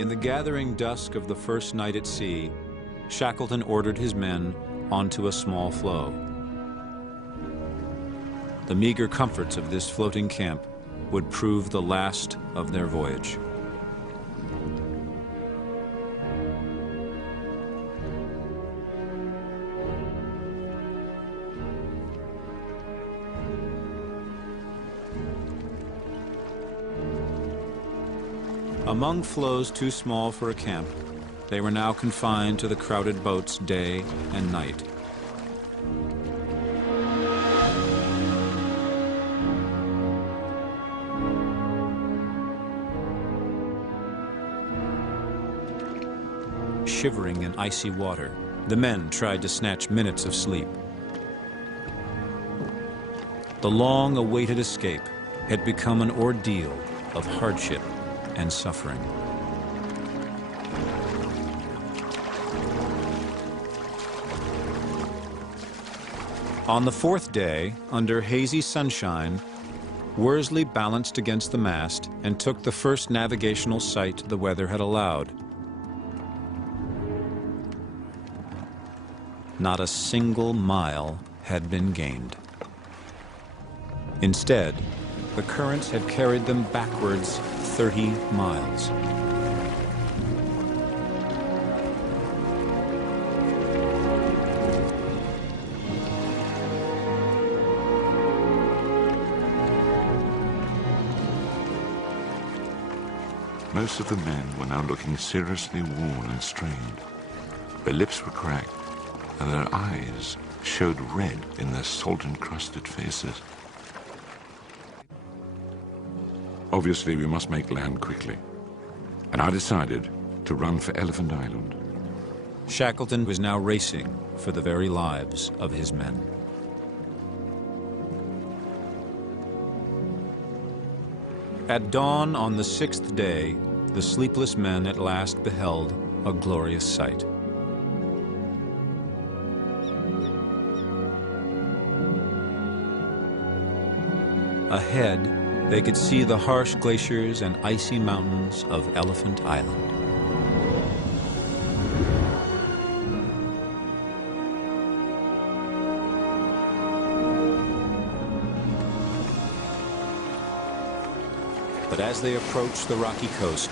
In the gathering dusk of the first night at sea, Shackleton ordered his men onto a small floe. The meager comforts of this floating camp would prove the last of their voyage. Among floes too small for a camp, they were now confined to the crowded boats day and night. Shivering in icy water, the men tried to snatch minutes of sleep. The long-awaited escape had become an ordeal of hardship and suffering. On the fourth day, under hazy sunshine, Worsley balanced against the mast and took the first navigational sight the weather had allowed. Not a single mile had been gained. Instead, the currents had carried them backwards 30 miles. Most of the men were now looking seriously worn and strained. Their lips were cracked, and their eyes showed red in their salt-encrusted faces. Obviously, we must make land quickly, and I decided to run for Elephant Island. Shackleton was now racing for the very lives of his men. At dawn on the sixth day, the sleepless men at last beheld a glorious sight. Ahead, they could see the harsh glaciers and icy mountains of Elephant Island. But as they approached the rocky coast,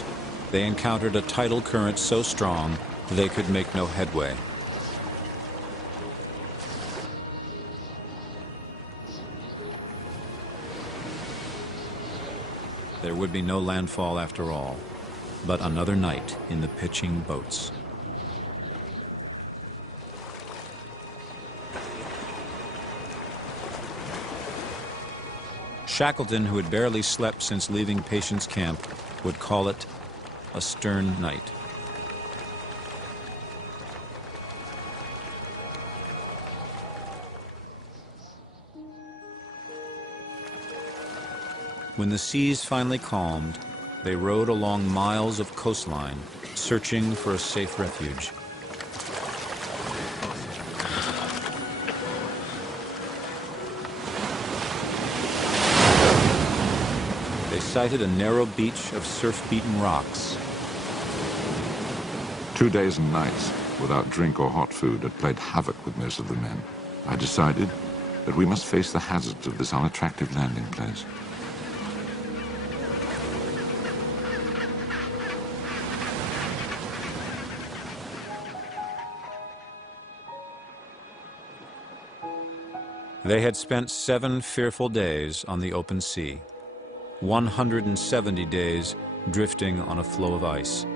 they encountered a tidal current so strong they could make no headway. There would be no landfall after all, but another night in the pitching boats. Shackleton, who had barely slept since leaving Patience Camp, would call it a stern night. When the seas finally calmed, they rowed along miles of coastline, searching for a safe refuge. They sighted a narrow beach of surf-beaten rocks. 2 days and nights without drink or hot food had played havoc with most of the men. I decided that we must face the hazards of this unattractive landing place. They had spent 7 fearful days on the open sea, 170 days drifting on a floe of ice,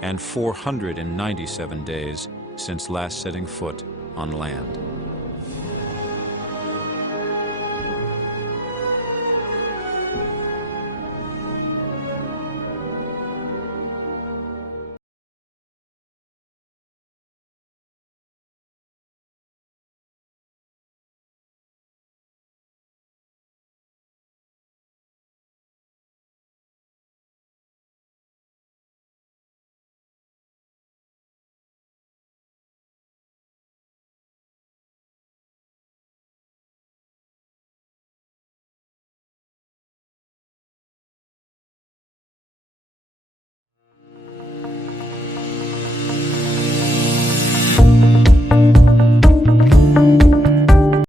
and 497 days since last setting foot on land.